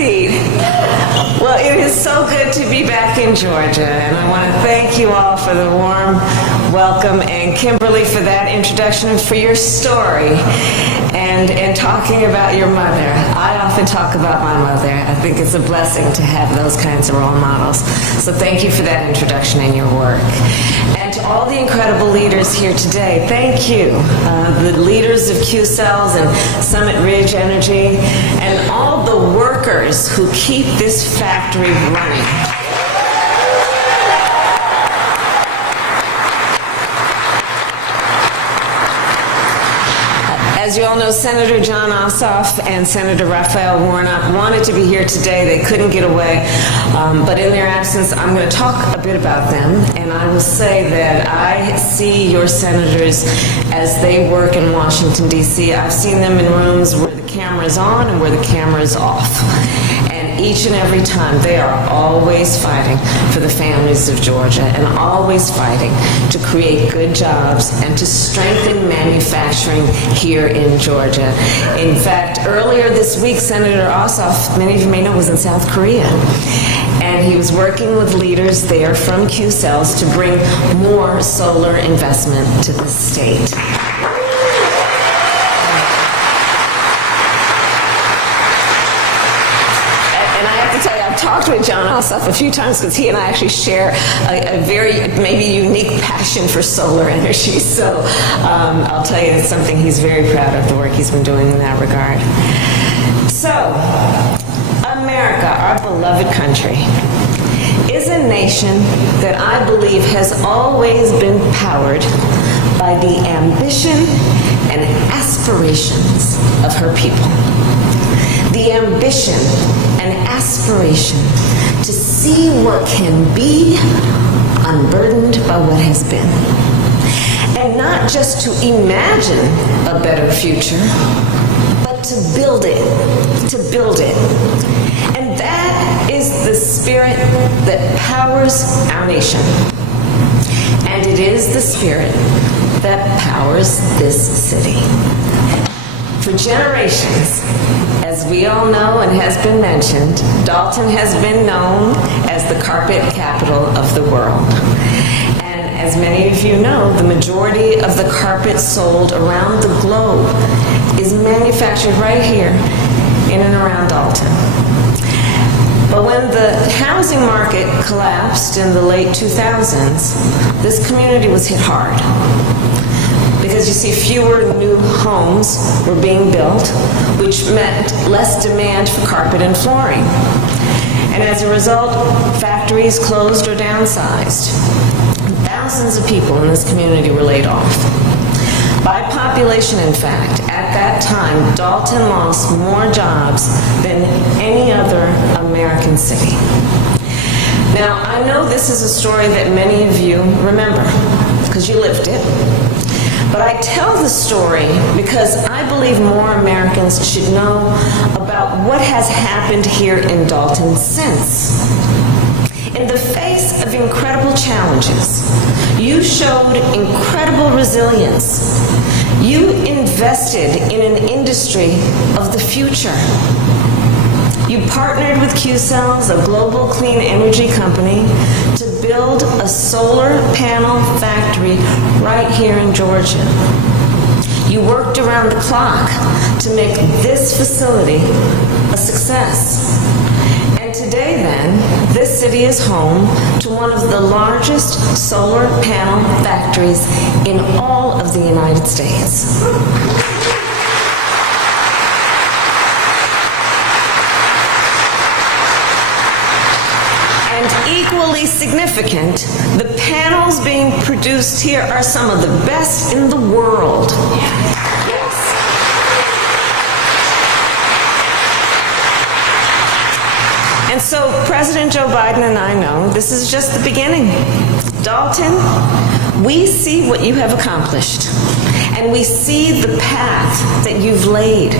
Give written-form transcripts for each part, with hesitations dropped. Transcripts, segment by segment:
seat. Well, it is so good to be back in Georgia, and I want to thank you all for the warm welcome, and Kimberly for that introduction, for your story, and talking about your mother. I often talk about my mother. I think it's a blessing to have those kinds of role models. So thank you for that introduction and your work. And to all the incredible leaders here today, thank you. The leaders of Qcells and Summit Ridge Energy, and all the workers who keep this factory running. As you all know, Senator John Ossoff and Senator Raphael Warnock wanted to be here today. They couldn't get away, but in their absence, I'm going to talk a bit about them, and I will say that I see your senators as they work in Washington, D.C. I've seen them in rooms where the camera's on and where the camera's off. And each and every time, they are always fighting for the families of Georgia, and always fighting to create good jobs and to strengthen manufacturing here in Georgia. In fact, earlier this week, Senator Ossoff, many of you may know, was in South Korea. And he was working with leaders there from Qcells to bring more solar investment to the state. I've talked with John Ossoff a few times because he and I actually share a very maybe unique passion for solar energy. So I'll tell you, it's something he's very proud of, the work he's been doing in that regard. So, America, our beloved country, is a nation that I believe has always been powered by the ambition and aspirations of her people. The ambition and aspiration to see what can be unburdened by what has been. And not just to imagine a better future, but to build it, And that is the spirit that powers our nation. And it is the spirit that powers this city. For generations, as we all know and has been mentioned, Dalton has been known as the carpet capital of the world. And as many of you know, the majority of the carpet sold around the globe is manufactured right here in and around Dalton. But when the housing market collapsed in the late 2000s, this community was hit hard. Because you see, fewer new homes were being built, which meant less demand for carpet and flooring. And as a result, factories closed or downsized. Thousands of people in this community were laid off. By population, in fact, at that time, Dalton lost more jobs than any other American city. Now, I know this is a story that many of you remember, because you lived it. But I tell the story because I believe more Americans should know about what has happened here in Dalton since. In the face of incredible challenges, you showed incredible resilience. You invested in an industry of the future. You partnered with Qcells, a global clean energy company, to build a solar panel factory right here in Georgia. You worked around the clock to make this facility a success. And today, then, this city is home to one of the largest solar panel factories in all of the United States. Equally significant, the panels being produced here are some of the best in the world. Yes. And so President Joe Biden and I know this is just the beginning. Dalton, we see what you have accomplished, and we see the path that you've laid.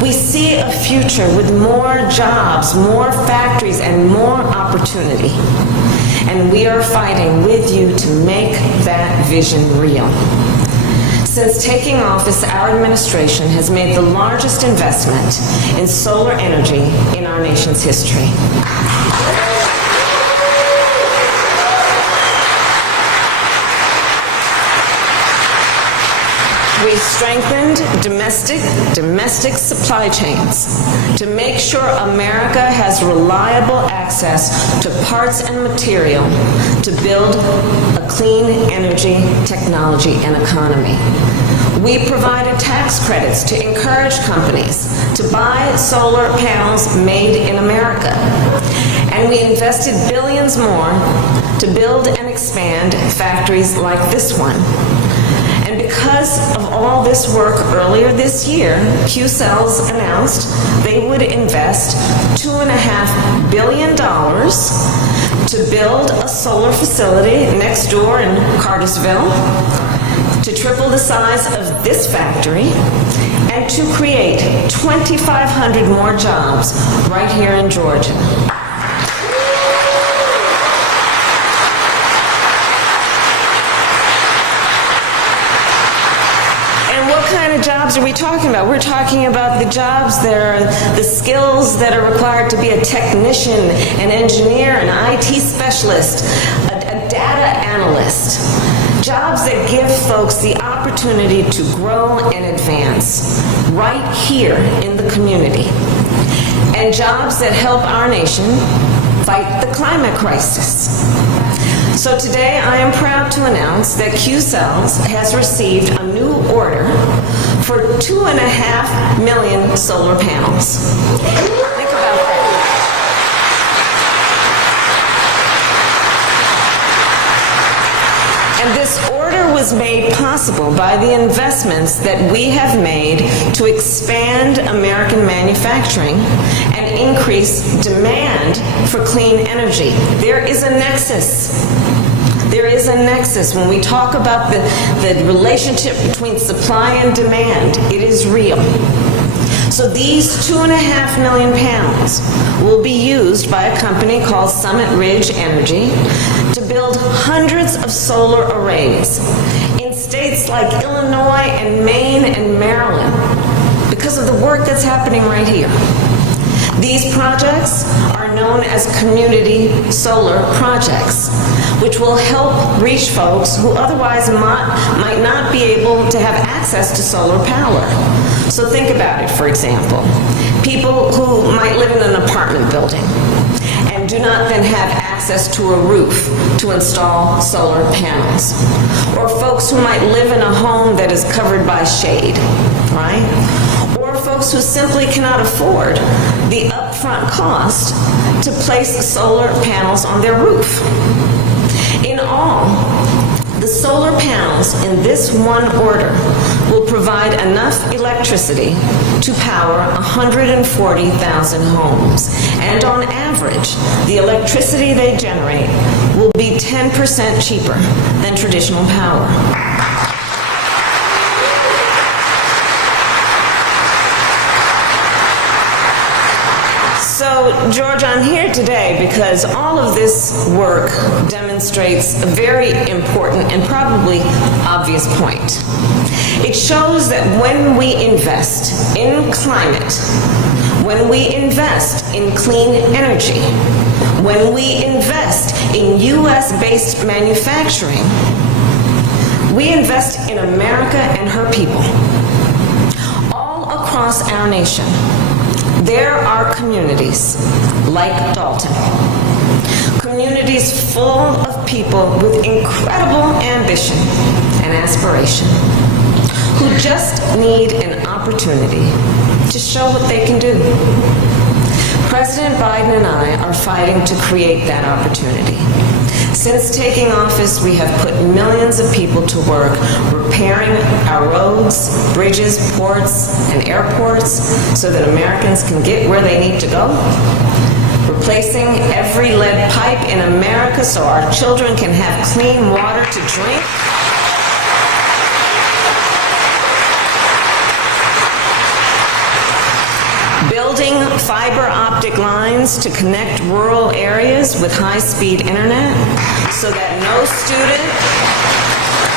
We see a future with more jobs, more factories, and more opportunity. And we are fighting with you to make that vision real. Since taking office, our administration has made the largest investment in solar energy in our nation's history. We strengthened domestic supply chains to make sure America has reliable access to parts and material to build a clean energy technology and economy. We provided tax credits to encourage companies to buy solar panels made in America. And we invested billions more to build and expand factories like this one. And because of all this work earlier this year, Qcells announced they would invest $2.5 billion to build a solar facility next door in Cartersville, to triple the size of this factory, and to create 2,500 more jobs right here in Georgia. Jobs are we talking about? We're talking about the jobs that are the skills that are required to be a technician, an engineer, an IT specialist, a data analyst. Jobs that give folks the opportunity to grow and advance right here in the community. And jobs that help our nation fight the climate crisis. So today I am proud to announce that Qcells has received a new order for 2.5 million solar panels. Think about that. And this order was made possible by the investments that we have made to expand American manufacturing and increase demand for clean energy. There is a nexus. There is a nexus. When we talk about the relationship between supply and demand, it is real. So these 2.5 million panels will be used by a company called Summit Ridge Energy to build hundreds of solar arrays in states like Illinois and Maine and Maryland because of the work that's happening right here. These projects are known as community solar projects, which will help reach folks who otherwise might not be able to have access to solar power. So think about it, for example. People who might live in an apartment building and do not then have access to a roof to install solar panels. Or folks who might live in a home that is covered by shade, right? Or folks who simply cannot afford the upfront cost to place solar panels on their roof. In all, the solar panels in this one order will provide enough electricity to power 140,000 homes. And on average, the electricity they generate will be 10% cheaper than traditional power. So, George, I'm here today because all of this work demonstrates a very important and probably obvious point. It shows that when we invest in climate, when we invest in clean energy, when we invest in U.S.-based manufacturing, we invest in America and her people. All across our nation, there are communities like Dalton, communities full of people with incredible ambition and aspiration, who just need an opportunity to show what they can do. President Biden and I are fighting to create that opportunity. Since taking office, we have put millions of people to work repairing our roads, bridges, ports, and airports so that Americans can get where they need to go, replacing every lead pipe in America so our children can have clean water to drink, building fiber optic lines to connect rural areas with high-speed internet so that no student,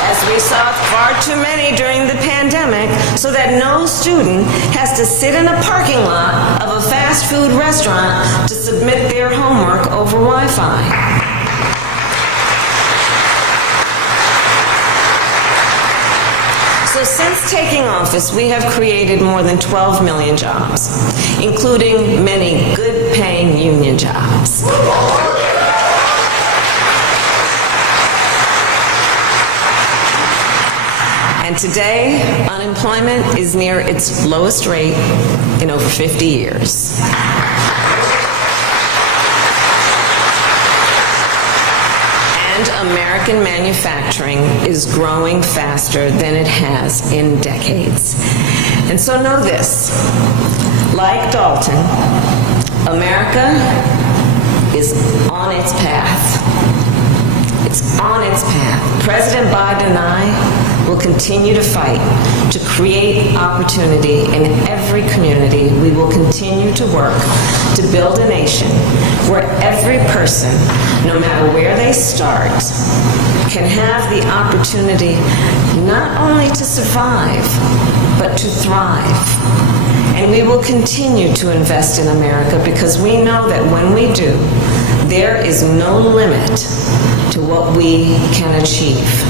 as as we saw far too many during the pandemic, so that no student has to sit in a parking lot of a fast food restaurant to submit their homework over Wi-Fi. So since taking office, we have created more than 12 million jobs, including many good-paying union jobs. And today, unemployment is near its lowest rate in over 50 years. And American manufacturing is growing faster than it has in decades. And so know this, like Dalton, America is on its path. It's on its path. President Biden and I will continue to fight to create opportunity in every community. We will continue to work to build a nation where every person, no matter where they start, can have the opportunity not only to survive, but to thrive. And we will continue to invest in America because we know that when we do, there is no limit to what we can achieve.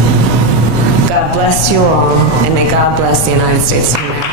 God bless you all, and may God bless the United States of America.